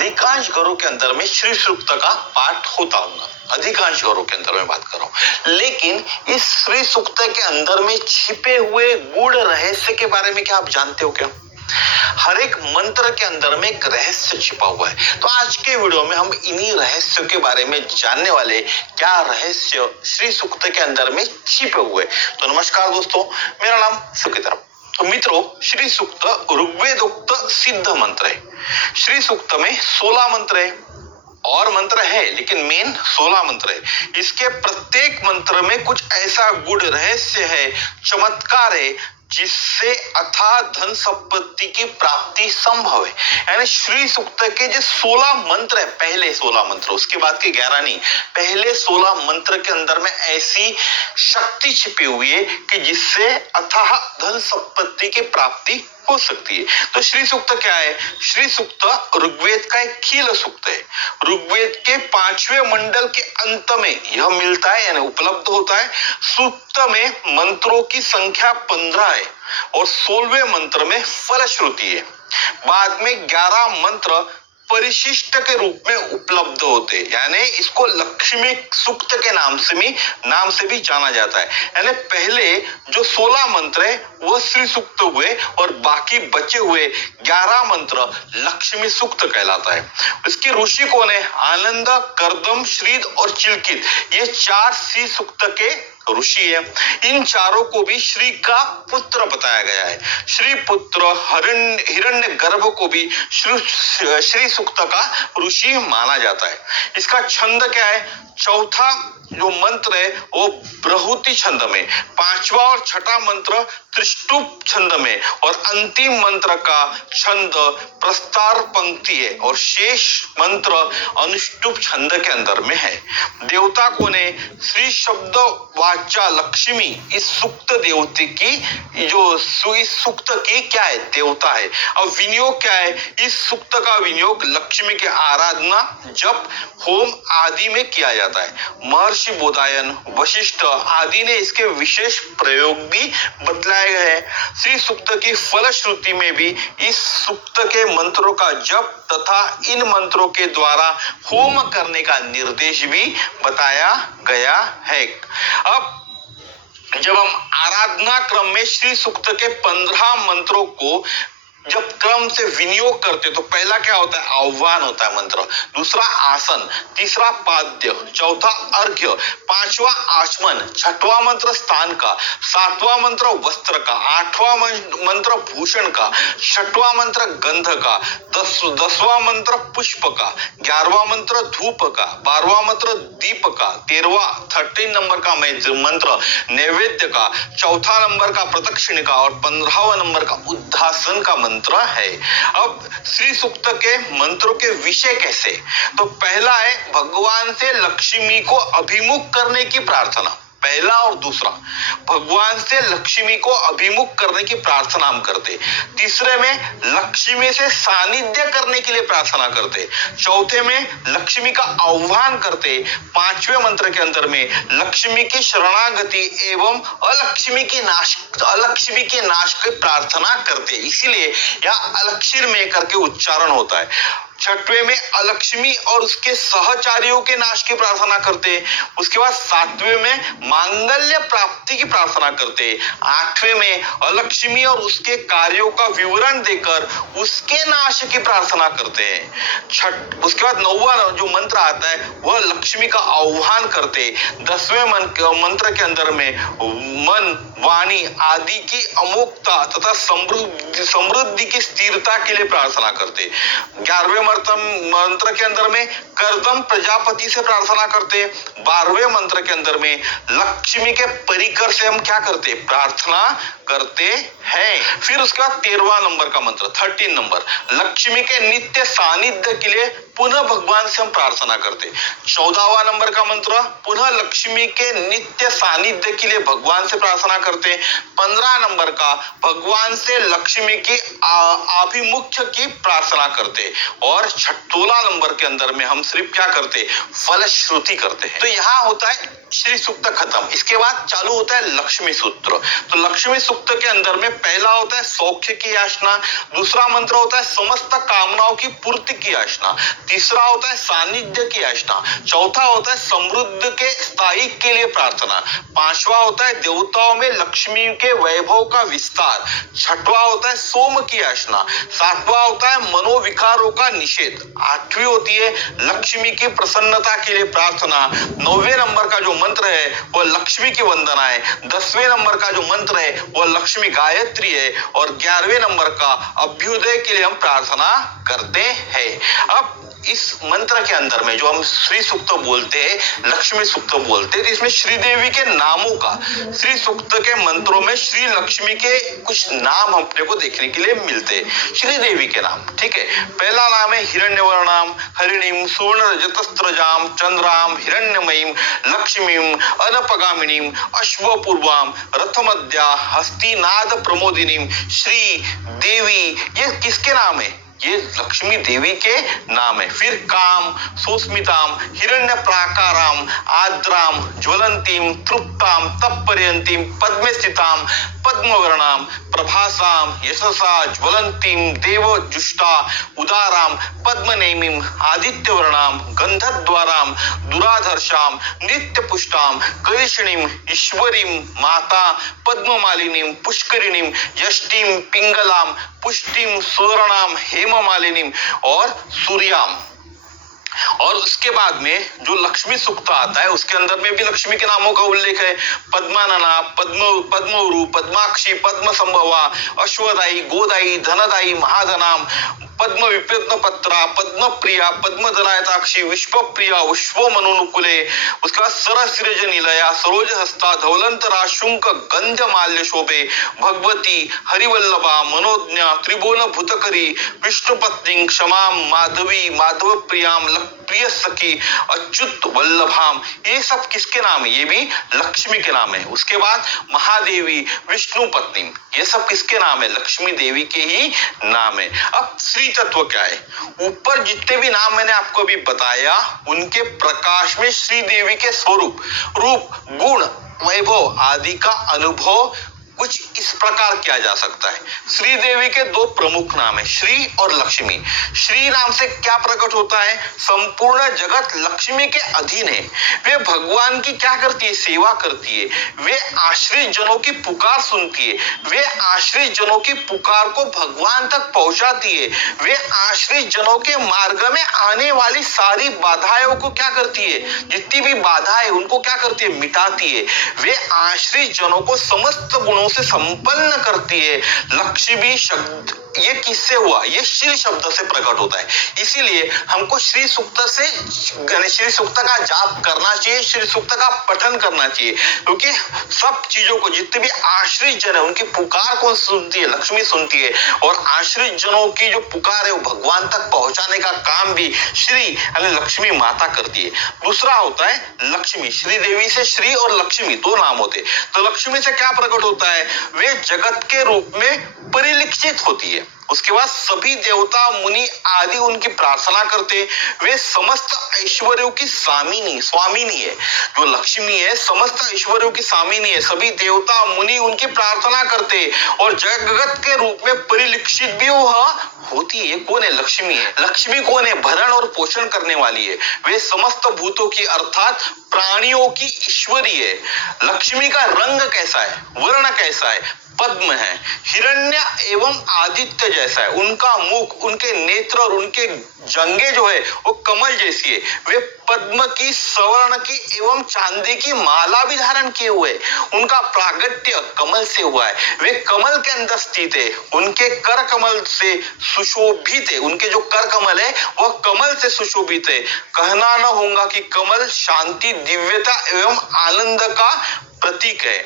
अधिकांश घरों के अंदर में श्री सूक्त का पाठ होता होगा, अधिकांश घरों के अंदर में बात कर रहा हूं। लेकिन इस श्री सूक्त के अंदर में छिपे हुए गूढ़ रहस्य के बारे में क्या आप जानते हो क्या? हर एक मंत्र के अंदर में एक रहस्य छिपा हुआ है। तो आज के वीडियो में हम इन्हीं रहस्यों के बारे में जानने वाले, क्या रहस्य श्री सूक्त के अंदर में छिपे हुए। तो नमस्कार दोस्तों, मेरा नाम सुखितर। तो मित्रों, श्री सूक्त ऋग्वेदोक्त सिद्ध मंत्र है। श्री सूक्त में 16 मंत्र है, और मंत्र है लेकिन मेन 16 मंत्र है। इसके प्रत्येक मंत्र में कुछ ऐसा गूढ़ रहस्य है, चमत्कार है, जिससे अथाह धन संपत्ति की प्राप्ति संभव है। यानी श्री सूक्त के जो 16 मंत्र है, पहले 16 मंत्र, उसके बाद के 11 नहीं, पहले 16 मंत्र के अंदर में ऐसी शक्ति छिपी हुई है कि जिससे अथाह धन संपत्ति की प्राप्ति हो सकती है। तो श्री सूक्त क्या है? श्री सूक्त ऋग्वेद का एक खील सूक्त है। ऋग्वेद के 5वें मंडल के अंत में यह मिलता है, यानी उपलब्ध होता है। सूक्त में मंत्रों की संख्या 15 है और 16वें मंत्र में फलश्रुति है। बाद में 11 मंत्र परिशिष्ट के रूप में उपलब्ध होते, यानी इसको लक्ष्मी सूक्त के नाम से भी जाना जाता है। यानी पहले जो 16 मंत्र है वह श्री सूक्त हुए और बाकी बचे हुए 11 मंत्र लक्ष्मी सूक्त कहलाता है। इसके ऋषि कौन है? आनंद, कर्दम, श्रीद और चिलकित, ये 4 श्री सूक्त के ऋषि है। इन चारों को भी श्री का पुत्र बताया गया है। श्री पुत्र हिरण्य गर्भ को भी श्री सूक्त का ऋषि माना जाता है। इसका छंद क्या है? चौथा जो मंत्र है वो ब्रहुति छंद में, 5वां और 6ठा मंत्र त्रिष्टुप छंद में, और अंतिम मंत्र का छंद प्रस्तार पंक्ति है, और शेष मंत्र अनुष्टुप छंद के अंदर में है। देवता कौन है? श्री शब्द वाचा लक्ष्मी इस सूक्त देवते की, इस सूक्त की क्या है? देवता है। अब विनियोग क्या है? इस सूक्त का विनियोग लक्ष्मी की आराधना, जप, होम आदि में किया जाता है। महर्षि बोधायन, वशिष्ठ आदि ने इसके विशेष प्रयोग भी बतलाए गए हैं। श्री सूक्त की फलश्रुति में भी इस सूक्त के मंत्रों का जप तथा इन मंत्रों के द्वारा होम करने का निर्देश भी बताया गया है। अब जब हम आराधना क्रम में श्री सूक्त के 15 मंत्रों को जब क्रम से विनियोग करते तो पहला क्या होता है? आह्वान होता है मंत्र, दूसरा आसन, तीसरा पाद्य, चौथा अर्घ्य, 5वां आचमन, 6वां मंत्र स्थान का, 7वां मंत्र वस्त्र का, 8वां मंत्र भूषण का, 6वां मंत्र गंध का, 10वां मंत्र पुष्प का, 11वां मंत्र धूप का, 12वां मंत्र दीप का, 13 नंबर का मंत्र नैवेद्य का, 4था नंबर का प्रदक्षिण का, और 15वां नंबर का उद्धासन का मंत्र है। अब श्री सूक्त के मंत्रों के विषय कैसे? तो पहला है भगवान से लक्ष्मी को अभिमुख करने की प्रार्थना। पहला और दूसरा, भगवान से लक्ष्मी को अभिमुख करने की प्रार्थना हम करते। तीसरे में लक्ष्मी से सानिध्य करने के लिए प्रार्थना करते। चौथे में लक्ष्मी का आह्वान करते। 5वें मंत्र के अंदर में लक्ष्मी की शरणागति एवं अलक्ष्मी के नाश की प्रार्थना करते। इसीलिए यह अलक्षीर में करके उच्चारण होता है। 6वें में अलक्ष्मी और उसके सहचारियों के नाश की प्रार्थना करते। उसके बाद 7वें में मांगल्य प्राप्ति की प्रार्थना करते। 8वें में अलक्ष्मी और उसके कार्यों का विवरण देकर उसके नाश की प्रार्थना करते हैं। उसके बाद 9वां जो मंत्र आता है वह लक्ष्मी का आह्वान करते। 10वें मंत्र के अंदर में मन, वाणी आदि की अमोघता तथा समृद्धि की स्थिरता के लिए प्रार्थना करते। 11वें मंत्र के अंदर में कर्दम प्रजापति से प्रार्थना करते। 12वें मंत्र के अंदर में लक्ष्मी के परिकर से हम क्या करते? प्रार्थना करते हैं। फिर उसके बाद 13वां नंबर का मंत्र 13 नंबर, लक्ष्मी के नित्य सानिध्य के लिए पुनः भगवान से हम प्रार्थना करते। 14वां नंबर का मंत्र पुनः लक्ष्मी के नित्य सानिध्य के लिए भगवान से प्रार्थना करते। 15 नंबर का भगवान से लक्ष्मी की आभिमुख्य की प्रार्थना करते। और 16 नंबर के अंदर में हम सिर्फ क्या करते? फलश्रुति करते हैं। तो यहाँ होता है श्री सूक्त खत्म। इसके बाद चालू होता है लक्ष्मी सूत्र। तो लक्ष्मी सूक्त सूक्त के अंदर में पहला होता है सौख्य की याचना, दूसरा मंत्र होता है समस्त कामनाओं की पूर्ति की याचना, तीसरा होता है सानिध्य की याचना, चौथा होता है समृद्ध के स्थायी के लिए प्रार्थना, पांचवा होता है देवताओं में लक्ष्मी के वैभव का विस्तार, छठवां होता है सोम की याचना, सातवां होता है मनोविकारों का निषेध, आठवीं होती है लक्ष्मी की प्रसन्नता के लिए प्रार्थना, 9वें नंबर का जो मंत्र है वह लक्ष्मी की वंदना है, 10वें नंबर का जो मंत्र है वह लक्ष्मी गायत्री है और 11वें नंबर का अभ्युदय के लिए हम प्रार्थना करते हैं। अब इस मंत्र के अंदर में जो हम श्री सूक्त बोलते हैं, लक्ष्मी सूक्त बोलते हैं, तो इसमें श्रीदेवी के नामों का, श्री सूक्त के मंत्रों में श्री लक्ष्मी के कुछ नाम अपने को देखने के लिए मिलते हैं। श्रीदेवी के नाम, ठीक है, पहला नाम है हिरण्यवर्णाम हरिणीम सुवर्ण रजतस्त्रजाम चंद्राम हिरण्यमयीम लक्ष्मीम अनपगामिनीम अश्वपूर्वाम रथमध्या हस्तिनाद प्रमोदिनीम श्री देवी। ये किसके नाम है? ये लक्ष्मी देवी के नाम है। फिर काम सोस्मिताम हिरण्य प्राकाराम आद्राम ज्वलंतीम तृप्ताम तपपर्यंतीम पद्मे स्थिताम पद्मवर्णाम प्रभासाम यशसा ज्वलंतीम देवजुष्टा उदाराम पद्मनेमीम आदित्यवर्णाम गंधद्वाराम दुराधर्षाम नित्यपुष्टाम करिष्णीम ईश्वरीम माता पद्ममालिनीम पुष्करिणीम यष्टिम पिंगलाम पुष्टिम सुवर्णाम हेममालिनीम और सूर्याम। और उसके बाद में जो लक्ष्मी सूक्त आता है उसके अंदर में भी लक्ष्मी के नामों का उल्लेख है। पद्मानना पद्मोरु पद्माक्षी पद्म संभवा अश्वदायी गोदायी धनदायी महाधनाम पद्म विपत्न पत्रा पद्म प्रिया पद्म दलायताक्षी विश्वप्रिया विश्व मनुनुकुले। उसका सरसिरज निलया सरोज हस्ता धवलंतरा शुंक गंध माल्य शोभे भगवती हरिवल्लभा मनोज्ञा त्रिभुवन भूतकरी विष्णुपत्नी क्षमा माधवी माधव प्रियाम प्रिय सखी अच्युत वल्लभाम। ये सब किसके नाम है? ये भी लक्ष्मी के नाम है। उसके बाद महादेवी विष्णु पत्नी, ये सब किसके नाम है? लक्ष्मी देवी के ही नाम है। अब श्री तत्व क्या है? ऊपर जितने भी नाम मैंने आपको अभी बताया उनके प्रकाश में श्री देवी के स्वरूप रूप गुण वैभव आदि का अनुभव कुछ इस प्रकार किया जा सकता है। श्री देवी के दो प्रमुख नाम है, श्री और लक्ष्मी। श्री नाम से क्या प्रकट होता है? संपूर्ण जगत लक्ष्मी के अधीन है। वे भगवान की क्या करती है? सेवा करती है। वे आश्रित जनों की पुकार सुनती है। वे आश्रित जनों की पुकार को भगवान तक पहुंचाती है। वे आश्रित जनों के मार्ग में आने वाली सारी बाधाओं को क्या करती है? जितनी भी बाधा है उनको क्या करती है? मिटाती है। वे आश्रित जनों को समस्त गुणों से संपन्न करती है। लक्ष्मी शब्द ये किससे हुआ? ये श्री शब्द से प्रकट होता है। इसीलिए हमको श्री सूक्त से श्री सूक्त का जाप करना चाहिए, श्री सूक्त का पठन करना चाहिए, क्योंकि सब चीजों को जितने भी आश्रित जन है उनकी पुकार कौन सुनती है? लक्ष्मी सुनती है। और आश्रित जनों की जो पुकार है वो भगवान तक पहुंचाने का काम भी श्री यानी लक्ष्मी माता करती है। दूसरा होता है लक्ष्मी। श्री देवी से श्री और लक्ष्मी दो नाम होते। तो लक्ष्मी से क्या प्रकट होता है? वे जगत के रूप में परिलक्षित होती है। उसके बाद सभी देवता मुनि आदि उनकी प्रार्थना करते। वे समस्त ऐश्वर्यों की स्वामिनी है। जो लक्ष्मी है समस्त ऐश्वर्यों की स्वामिनी है। सभी देवता मुनि उनकी प्रार्थना करते और जगत के रूप में परिलक्षित भी वह होती है। कौन है? लक्ष्मी है। लक्ष्मी कौन है? भरण और पोषण करने वाली है। वे समस्त भूतों की अर्थात प्राणियों की ईश्वरी है। लक्ष्मी का रंग कैसा है? वर्ण कैसा है? पद्म है। हिरण्य एवं आदित्य जैसा है। उनका मुख, उनके नेत्र और उनके जंगे जो है वो कमल जैसी है। वे पद्म की सवर्ण की एवं चांदी की माला भी धारण किए हुए। उनका प्रागट्य कमल से हुआ है। वे कमल के अंदर स्थित है। उनके कर कमल से सुशोभित है। उनके जो कर कमल है वह कमल से सुशोभित है। कहना न होगा कि कमल शांति दिव्यता एवं आनंद का प्रतीक है।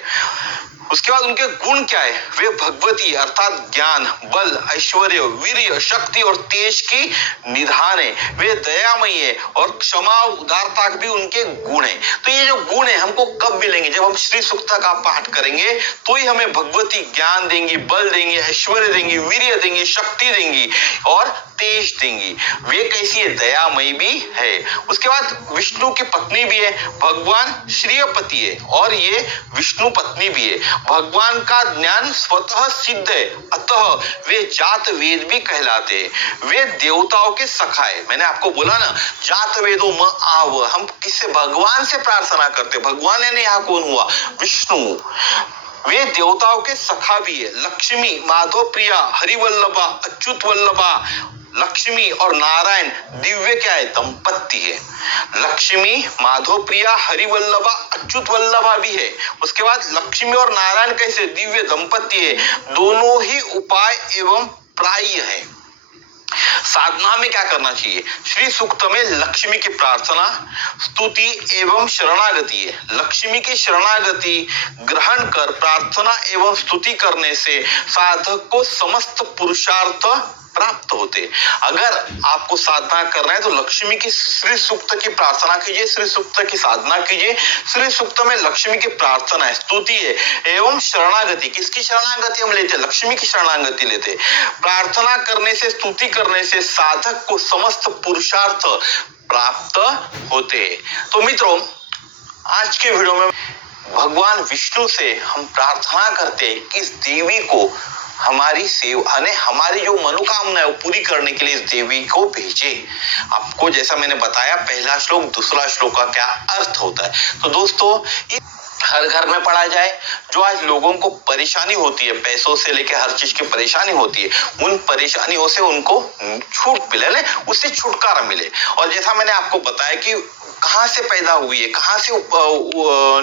उसके बाद उनके गुण क्या है? वे भगवती अर्थात ज्ञान बल ऐश्वर्य वीर्य शक्ति और तेज की निधान है। वे दयामयी है और क्षमा उदारता भी उनके गुण है। तो ये जो गुण है हमको कब मिलेंगे? जब हम श्री सूक्त का पाठ करेंगे तो ही हमें भगवती ज्ञान देंगी, बल देंगी, ऐश्वर्य देंगी, वीर्य देंगी, शक्ति देंगी और तेज देंगी। वे कैसी है? दयामयी भी है। उसके बाद विष्णु की पत्नी भी है, भगवान श्रीयपति है और ये विष्णु पत्नी भी है। भगवान का ज्ञान स्वतः सिद्ध है, अतः वे जात वेद भी कहलाते हैं। वे देवताओं के सखा है। मैंने आपको बोला ना, जात वेदों म आव, हम किससे? भगवान से प्रार्थना करते। भगवान यानी यहाँ कौन हुआ? विष्णु। वे देवताओं के सखा भी है। लक्ष्मी, माधव प्रिया, हरिवल्लभा, अच्युत वल्लभा। लक्ष्मी और नारायण दिव्य क्या है? दंपत्ति है। लक्ष्मी, माधव प्रिया, हरिवल्लभा, अच्युत वल्लभा भी है। उसके बाद लक्ष्मी और नारायण कैसे? दिव्य दंपत्ति है। दोनों ही उपाय एवं प्राय है। साधना में क्या करना चाहिए? श्री सूक्त में लक्ष्मी की प्रार्थना, स्तुति एवं शरणागति है। लक्ष्मी की शरणागति ग्रहण कर प्रार्थना एवं स्तुति करने से साधक को समस्त पुरुषार्थ प्राप्त होते। अगर आपको साधना करना है तो लक्ष्मी की श्री सूक्त की प्रार्थना कीजिए, श्री सूक्त की साधना कीजिए। श्री सूक्त में लक्ष्मी की प्रार्थना है, स्तुति है एवं शरणागति। किसकी शरणागति हम लेते? लक्ष्मी की शरणागति लेते। प्रार्थना करने से, स्तुति करने से साधक को समस्त पुरुषार्थ प्राप्त होते। तो मित्रों, आज के वीडियो में भगवान विष्णु से हम प्रार्थना करते कि इस देवी को हमारी सेवा ने, हमारी जो मनोकामना है वो पूरी करने के लिए इस देवी को भेजे। आपको जैसा मैंने बताया, पहला श्लोक, दूसरा श्लोक का क्या अर्थ होता है। तो दोस्तों, हर घर में पढ़ा जाए। जो आज लोगों को परेशानी होती है, पैसों से लेकर हर चीज की परेशानी होती है, उन परेशानियों से उनको छूट मिले, उससे छुटकारा मिले। और जैसा मैंने आपको बताया कि कहाँ से पैदा हुई है, कहाँ से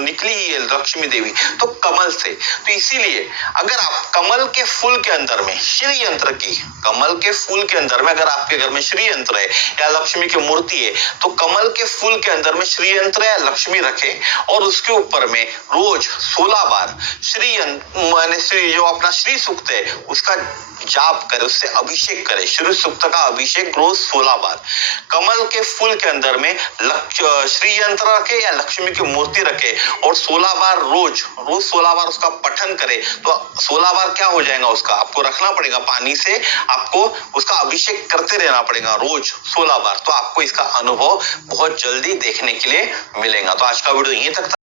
निकली है लक्ष्मी देवी, तो कमल से। तो इसीलिए अगर आप कमल के फूल के अंदर में श्री यंत्र की, कमल के फूल के अंदर में अगर आपके घर में श्री यंत्र है या लक्ष्मी की मूर्ति है, तो कमल के फूल के अंदर में श्री यंत्र या लक्ष्मी रखे और उसके ऊपर में रोज 16 बार श्री जो अपना श्री सूक्त है उसका जाप करे, उससे अभिषेक करे। श्री सूक्त का अभिषेक रोज 16 बार। कमल के फूल के अंदर में श्री यंत्र रखे या लक्ष्मी की मूर्ति रखे और 16 बार रोज 16 बार उसका पठन करे। तो 16 बार क्या हो जाएगा? उसका आपको रखना पड़ेगा पानी से, आपको उसका अभिषेक करते रहना पड़ेगा रोज 16 बार। तो आपको इसका अनुभव बहुत जल्दी देखने के लिए मिलेगा। तो आज का वीडियो यहीं तक था।